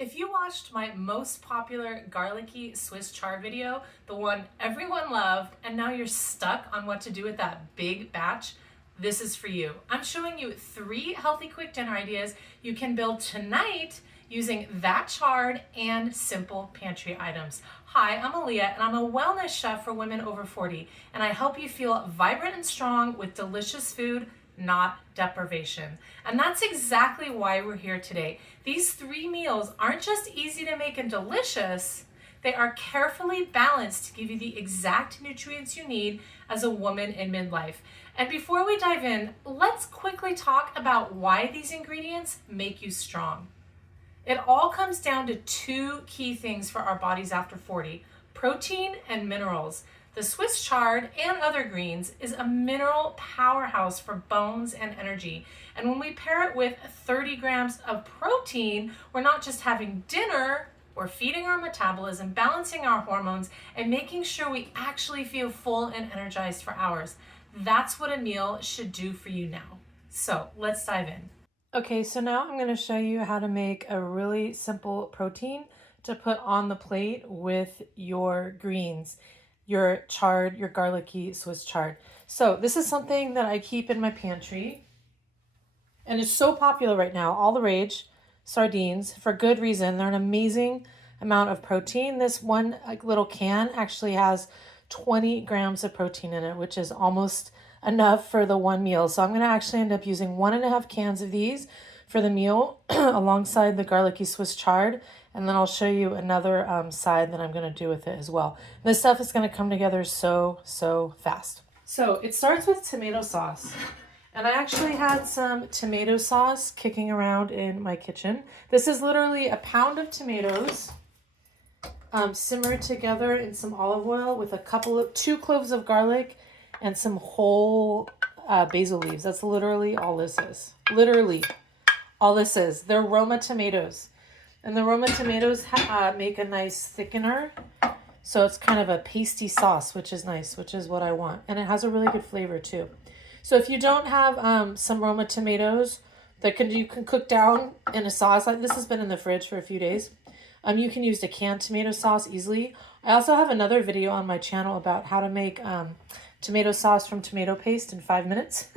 If you watched my most popular Garlicky Swiss chard video, the one everyone loved, and now you're stuck on what to do with that big batch, this is for you. I'm showing you 3 healthy quick dinner ideas you can build tonight using that chard and simple pantry items. Hi, I'm Aliye, and I'm a wellness chef for women over 40, and I help you feel vibrant and strong with delicious food, not deprivation. And that's exactly why we're here today. These 3 meals aren't just easy to make and delicious, they are carefully balanced to give you the exact nutrients you need as a woman in midlife. And before we dive in, let's quickly talk about why these ingredients make you strong. It all comes down to 2 key things for our bodies after 40, protein and minerals. The Swiss chard and other greens is a mineral powerhouse for bones and energy. And when we pair it with 30 grams of protein, we're not just having dinner, we're feeding our metabolism, balancing our hormones, and making sure we actually feel full and energized for hours. That's what a meal should do for you now. So let's dive in. Okay, so now I'm going to show you how to make a really simple protein to put on the plate with your greens, your chard, your garlicky Swiss chard. So this is something that I keep in my pantry, and it's so popular right now, all the rage, sardines, for good reason. They're an amazing amount of protein. This one little can actually has 20 grams of protein in it, which is almost enough for the one meal. So I'm going to actually end up using 1.5 cans of these for the meal alongside the garlicky Swiss chard. And then I'll show you another side that I'm going to do with it as well. This stuff is going to come together so fast. So it starts with tomato sauce. And I actually had some tomato sauce kicking around in my kitchen. This is literally a pound of tomatoes simmered together in some olive oil with 2 cloves of garlic and some whole basil leaves. That's literally all this is. Literally all this is. They're Roma tomatoes. And the Roma tomatoes make a nice thickener. So it's kind of a pasty sauce, which is nice, which is what I want. And it has a really good flavor too. So if you don't have some Roma tomatoes you can cook down in a sauce, like this has been in the fridge for a few days. You can use the canned tomato sauce easily. I also have another video on my channel about how to make tomato sauce from tomato paste in 5 minutes.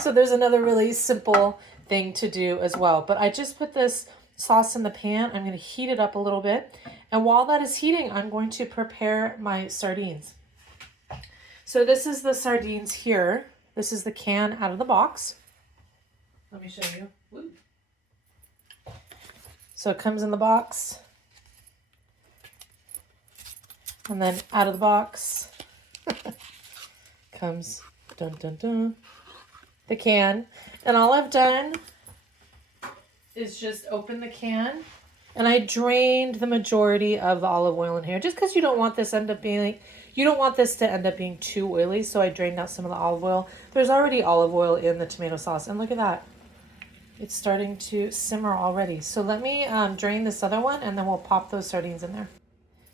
So there's another really simple thing to do as well. But I just put this sauce in the pan. I'm going to heat it up a little bit. And while that is heating, I'm going to prepare my sardines. So this is the sardines here. This is the can out of the box. Let me show you. Woo. So it comes in the box. And then out of the box comes the can. And all I've done is just open the can, and I drained the majority of the olive oil in here just because you don't want this to end up being too oily. So I drained out some of the olive oil. There's already olive oil in the tomato sauce, and look at that. It's starting to simmer already. So let me drain this other one, and then we'll pop those sardines in there.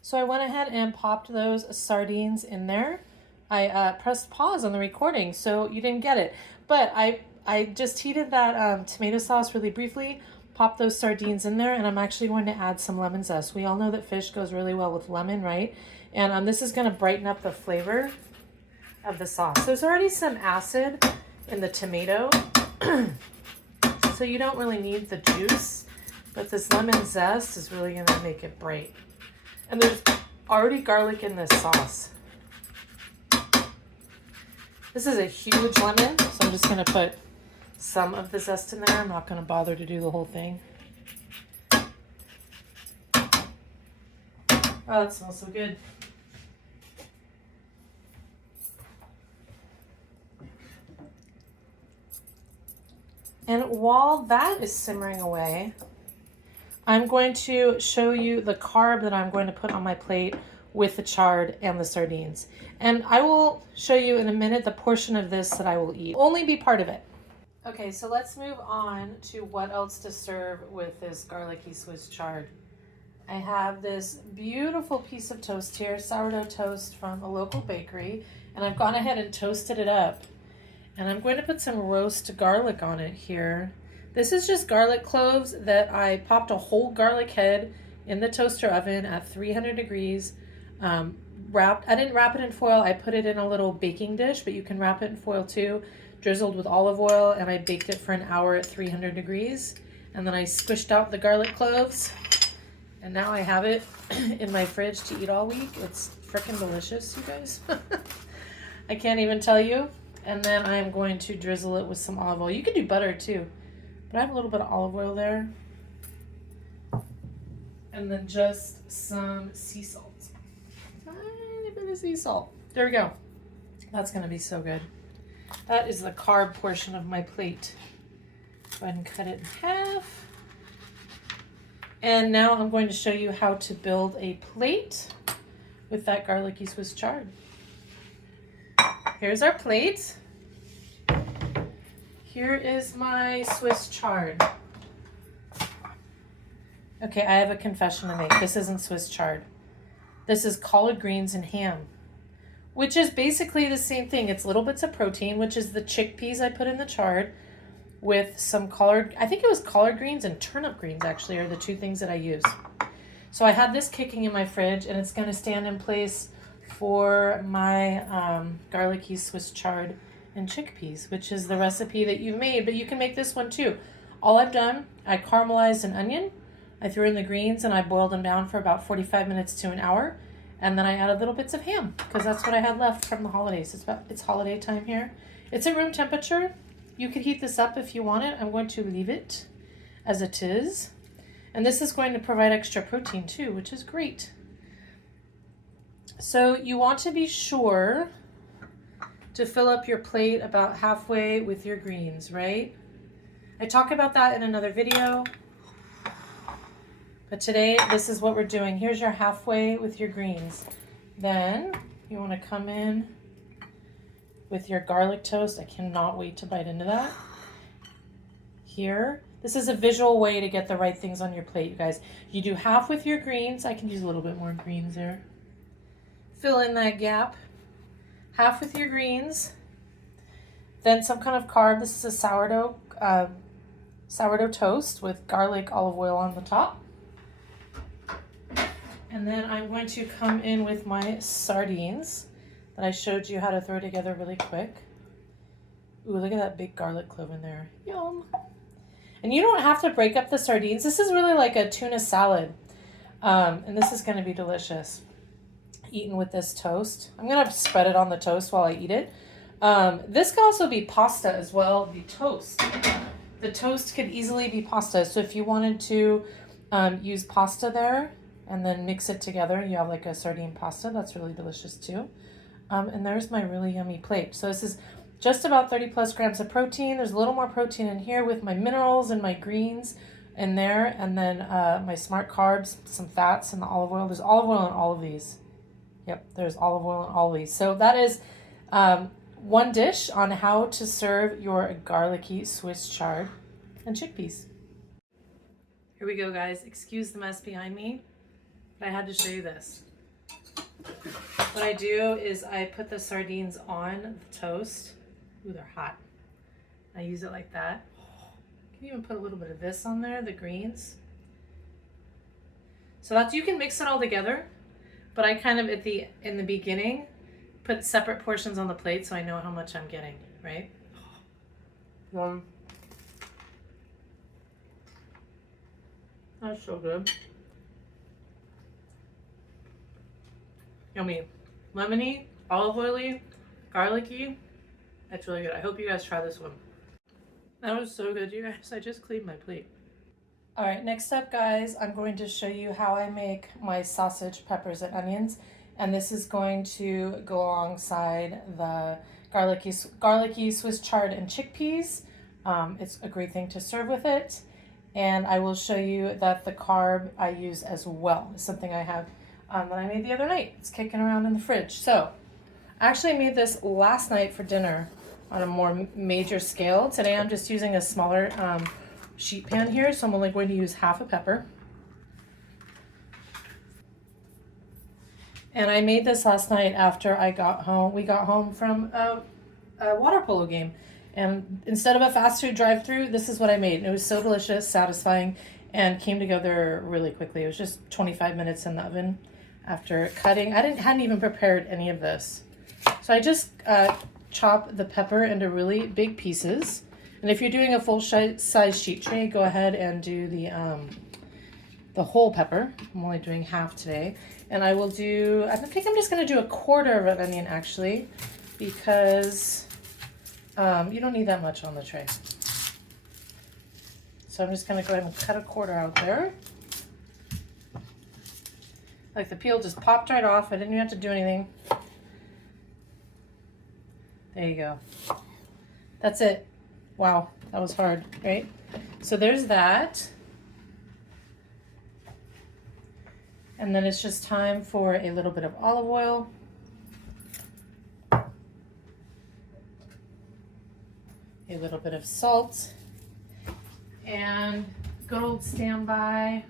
So I went ahead and popped those sardines in there. I pressed pause on the recording, so you didn't get it. But I just heated that tomato sauce really briefly, popped those sardines in there, and I'm actually going to add some lemon zest. We all know that fish goes really well with lemon, right? And this is going to brighten up the flavor of the sauce. There's already some acid in the tomato, so you don't really need the juice, but this lemon zest is really going to make it bright. And there's already garlic in this sauce. This is a huge lemon, so I'm just going to put some of the zest in there. I'm not going to bother to do the whole thing. Oh, that smells so good. And while that is simmering away, I'm going to show you the carb that I'm going to put on my plate with the chard and the sardines. And I will show you in a minute the portion of this that I will eat. Only be part of it. Okay, so let's move on to what else to serve with this garlicky Swiss chard. I have this beautiful piece of toast here, sourdough toast from a local bakery, and I've gone ahead and toasted it up. And I'm going to put some roast garlic on it here. This is just garlic cloves that I popped a whole garlic head in the toaster oven at 300 degrees. I didn't wrap it in foil. I put it in a little baking dish, but you can wrap it in foil too. Drizzled with olive oil, and I baked it for an hour at 300 degrees. And then I squished out the garlic cloves, and now I have it in my fridge to eat all week. It's freaking delicious, you guys. I can't even tell you. And then I'm going to drizzle it with some olive oil. You could do butter too, but I have a little bit of olive oil there. And then just some sea salt. Tiny bit of sea salt. There we go. That's going to be so good. That is the carb portion of my plate. Go ahead and cut it in half. And now I'm going to show you how to build a plate with that garlicky Swiss chard. Here's our plate. Here is my Swiss chard. Okay, I have a confession to make. This isn't Swiss chard. This is collard greens and ham, which is basically the same thing. It's little bits of protein, which is the chickpeas I put in the chard with some I think it was collard greens and turnip greens actually are the two things that I use. So I had this kicking in my fridge, and it's going to stand in place for my garlicky Swiss chard and chickpeas, which is the recipe that you made, but you can make this one too. All I've done, I caramelized an onion, I threw in the greens, and I boiled them down for about 45 minutes to an hour. And then I added little bits of ham because that's what I had left from the holidays. It's holiday time here. It's at room temperature. You could heat this up if you want it. I'm going to leave it as it is. And this is going to provide extra protein too, which is great. So you want to be sure to fill up your plate about halfway with your greens, right? I talk about that in another video. But today, this is what we're doing. Here's your halfway with your greens. Then you want to come in with your garlic toast. I cannot wait to bite into that. Here, this is a visual way to get the right things on your plate, you guys. You do half with your greens. I can use a little bit more greens there. Fill in that gap. Half with your greens. Then some kind of carb. This is a sourdough toast with garlic olive oil on the top. And then I'm going to come in with my sardines that I showed you how to throw together really quick. Ooh, look at that big garlic clove in there. Yum. And you don't have to break up the sardines. This is really like a tuna salad. And this is going to be delicious. Eaten with this toast. I'm going to spread it on the toast while I eat it. This can also be pasta as well, the toast. The toast could easily be pasta. So if you wanted to use pasta there, and then mix it together, you have like a sardine pasta. That's really delicious too. And there's my really yummy plate. So this is just about 30 plus grams of protein. There's a little more protein in here with my minerals and my greens in there. And then my smart carbs, some fats, and the olive oil. There's olive oil in all of these. Yep, there's olive oil in all of these. So that is one dish on how to serve your garlicky Swiss chard and chickpeas. Here we go, guys. Excuse the mess behind me. I had to show you this. What I do is I put the sardines on the toast. Ooh, they're hot. I use it like that. You can even put a little bit of this on there, the greens. So that's, you can mix it all together, but I kind of in the beginning put separate portions on the plate so I know how much I'm getting, right? That's so good. Yummy. Lemony, olive oily, garlicky. That's really good. I hope you guys try this one. That was so good, you guys. I just cleaned my plate. All right, next up, guys, I'm going to show you how I make my sausage, peppers, and onions. And this is going to go alongside the garlicky Swiss chard and chickpeas. It's a great thing to serve with it. And I will show you that the carb I use as well is something I have that I made the other night. It's kicking around in the fridge. So I actually made this last night for dinner on a more major scale. Today I'm just using a smaller sheet pan here, so I'm only going to use half a pepper. And I made this last night after I got home. We got home from a water polo game. And instead of a fast food drive-through, this is what I made. And it was so delicious, satisfying, and came together really quickly. It was just 25 minutes in the oven after cutting. I hadn't even prepared any of this. So I just chop the pepper into really big pieces. And if you're doing a full-size sheet tray, go ahead and do the whole pepper. I'm only doing half today. And I think I'm just going to do a quarter of an onion actually, because you don't need that much on the tray. So I'm just going to go ahead and cut a quarter out there. Like the peel just popped right off. I didn't even have to do anything. There you go. That's it. Wow, that was hard, right? So there's that. And then it's just time for a little bit of olive oil. A little bit of salt. And good old standby,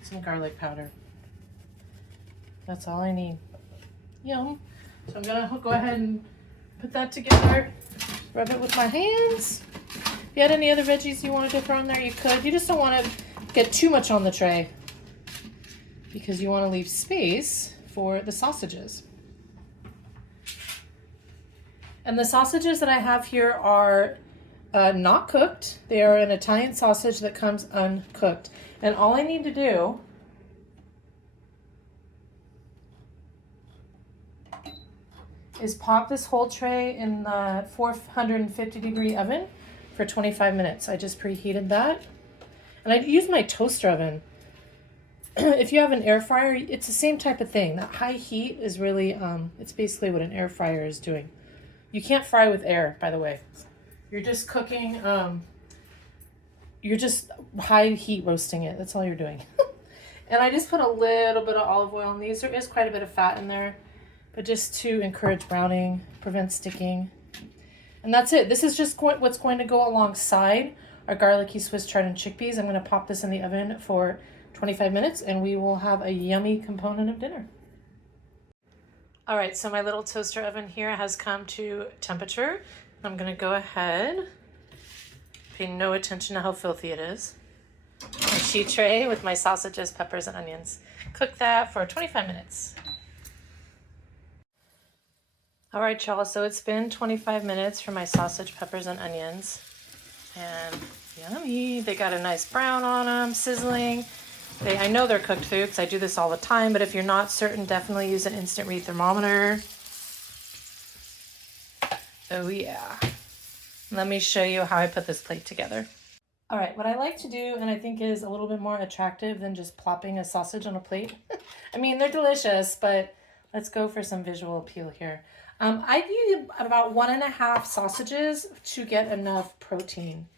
some garlic powder. That's all I need. Yum. So I'm gonna go ahead and put that together, rub it with my hands. If you had any other veggies you wanted to throw in there, you could. You just don't want to get too much on the tray because you want to leave space for the sausages. And the sausages that I have here are not cooked. They are an Italian sausage that comes uncooked. And all I need to do is pop this whole tray in the 450-degree oven for 25 minutes. I just preheated that. And I use my toaster oven. If you have an air fryer, it's the same type of thing. That high heat is really, it's basically what an air fryer is doing. You can't fry with air, by the way. You're just cooking, you're just high heat roasting it. That's all you're doing. And I just put a little bit of olive oil in these. There is quite a bit of fat in there, but just to encourage browning, prevent sticking. And that's it. This is just what's going to go alongside our garlicky Swiss chard and chickpeas. I'm going to pop this in the oven for 25 minutes and we will have a yummy component of dinner. All right, so my little toaster oven here has come to temperature. I'm gonna go ahead, pay no attention to how filthy it is. My sheet tray with my sausages, peppers, and onions. Cook that for 25 minutes. All right, y'all, so it's been 25 minutes for my sausage, peppers, and onions. And yummy, they got a nice brown on them, sizzling. I know they're cooked through because I do this all the time, but if you're not certain, definitely use an instant read thermometer. Oh yeah. Let me show you how I put this plate together. All right, what I like to do, and I think is a little bit more attractive than just plopping a sausage on a plate. I mean, they're delicious, but let's go for some visual appeal here. I use about 1.5 sausages to get enough protein.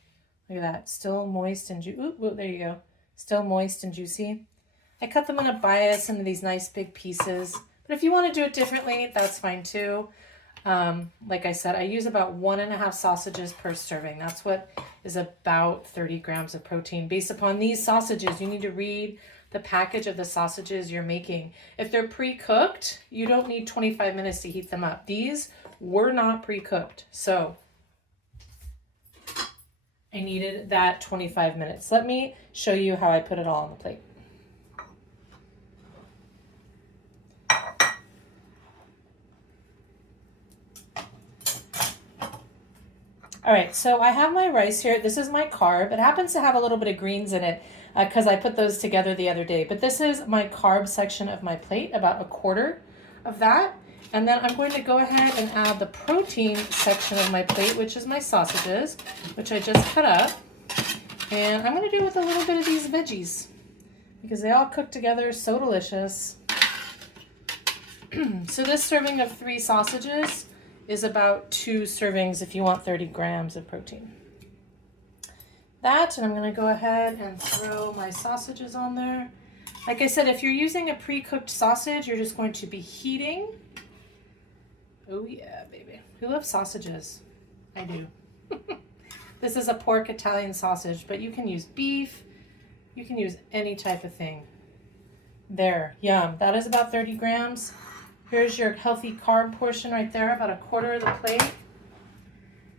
Look at that, still moist and juicy. Ooh, there you go. Still moist and juicy. I cut them on a bias into these nice big pieces. But if you want to do it differently, that's fine too. Like I said, I use about 1.5 sausages per serving. That's what is about 30 grams of protein. Based upon these sausages, you need to read the package of the sausages you're making. If they're pre-cooked, you don't need 25 minutes to heat them up. These were not pre-cooked, so I needed that 25 minutes. Let me show you how I put it all on the plate. All right, so I have my rice here. This is my carb. It happens to have a little bit of greens in it because I put those together the other day. But this is my carb section of my plate, about a quarter of that. And then I'm going to go ahead and add the protein section of my plate, which is my sausages, which I just cut up. And I'm going to do it with a little bit of these veggies because they all cook together so delicious. So this serving of 3 sausages is about 2 servings if you want 30 grams of protein. That, and I'm going to go ahead and throw my sausages on there. Like I said, if you're using a pre-cooked sausage, you're just going to be heating. Oh yeah, baby. Who loves sausages? I do. This is a pork Italian sausage, but you can use beef. You can use any type of thing. There, yum. That is about 30 grams. Here's your healthy carb portion right there, about a quarter of the plate.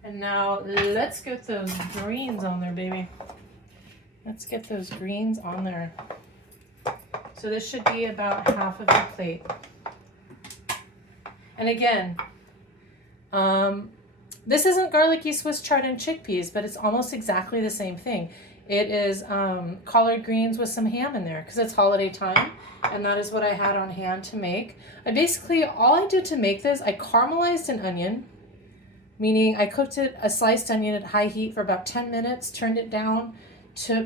And now let's get those greens on there, baby. Let's get those greens on there. So this should be about half of your plate. And again, this isn't garlicky Swiss chard and chickpeas, but it's almost exactly the same thing. It is collard greens with some ham in there because it's holiday time, and that is what I had on hand to make. All I did to make this, I caramelized an onion, meaning I cooked a sliced onion at high heat for about 10 minutes, turned it down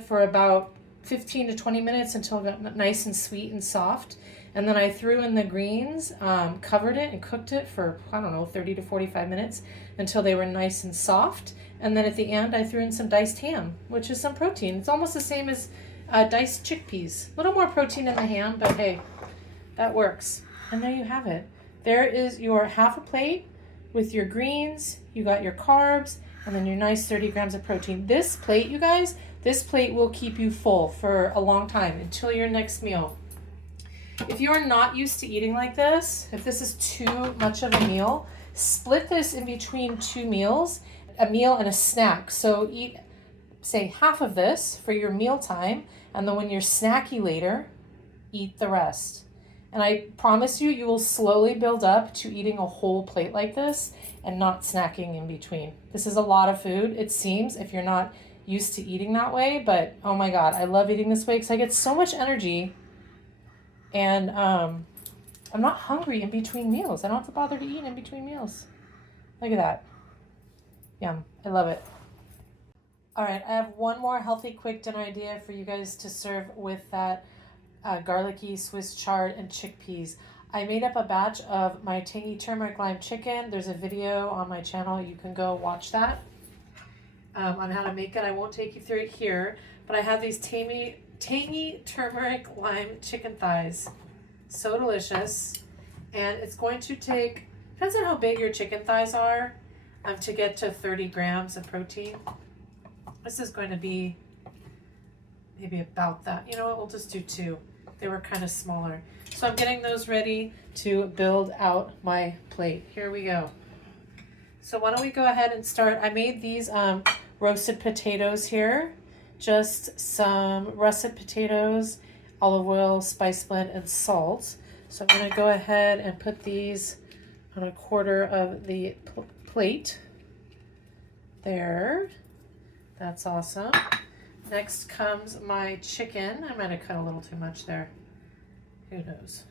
for about 15 to 20 minutes until it got nice and sweet and soft. And then I threw in the greens, covered it and cooked it for, 30 to 45 minutes until they were nice and soft. And then at the end, I threw in some diced ham, which is some protein. It's almost the same as diced chickpeas. A little more protein in the ham, but hey, that works. And there you have it. There is your half a plate with your greens. You got your carbs, and then your nice 30 grams of protein. This plate, you guys, this plate will keep you full for a long time until your next meal. If you are not used to eating like this, if this is too much of a meal, split this in between 2 meals, a meal and a snack. So eat, say, half of this for your meal time, and then when you're snacky later, eat the rest. And I promise you, you will slowly build up to eating a whole plate like this and not snacking in between. This is a lot of food, it seems, if you're not used to eating that way, but oh my God, I love eating this way because I get so much energy. And I'm not hungry in between meals. I don't have to bother to eat in between meals. Look at that. Yum. I love it. All right, I have one more healthy quick dinner idea for you guys to serve with that garlicky Swiss chard and chickpeas. I made up a batch of my tangy turmeric lime chicken. There's a video on my channel. You can go watch that on how to make it. I won't take you through it here, but I have these tangy turmeric lime chicken thighs. So delicious. And it's going to take, depends on how big your chicken thighs are, to get to 30 grams of protein. This is going to be maybe about that. You know what, we'll just do 2. They were kind of smaller. So I'm getting those ready to build out my plate. Here we go. So why don't we go ahead and start. I made these roasted potatoes here. Just some russet potatoes, olive oil, spice blend, and salt. So I'm going to go ahead and put these on a quarter of the plate. There. That's awesome. Next comes my chicken. I might have cut a little too much there. Who knows?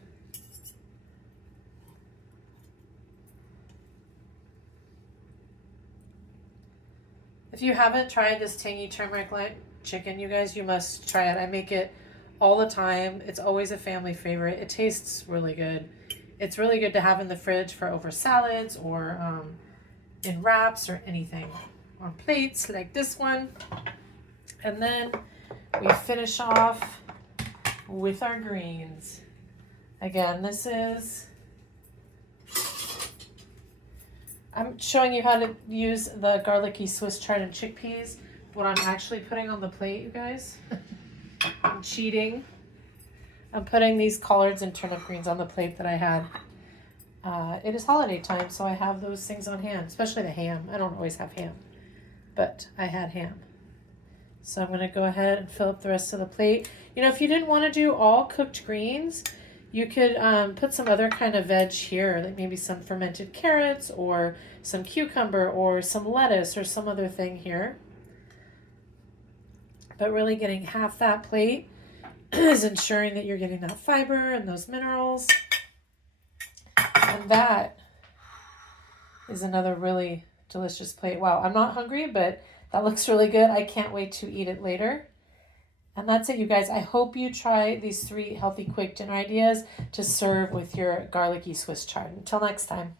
If you haven't tried this tangy turmeric lime chicken, you guys, you must try it. I make it all the time. It's always a family favorite. It tastes really good. It's really good to have in the fridge for over salads or in wraps or anything. On plates like this one. And then we finish off with our greens. Again, this is, I'm showing you how to use the garlicky Swiss chard and chickpeas. What I'm actually putting on the plate, you guys. I'm cheating. I'm putting these collards and turnip greens on the plate that I had. It is holiday time, so I have those things on hand, especially the ham. I don't always have ham, but I had ham. So I'm going to go ahead and fill up the rest of the plate. You know, if you didn't want to do all cooked greens, you could put some other kind of veg here, like maybe some fermented carrots or some cucumber or some lettuce or some other thing here. But really getting half that plate is ensuring that you're getting that fiber and those minerals. And that is another really delicious plate. Wow, I'm not hungry, but that looks really good. I can't wait to eat it later. And that's it, you guys. I hope you try these 3 healthy, quick dinner ideas to serve with your garlicky Swiss chard. Until next time.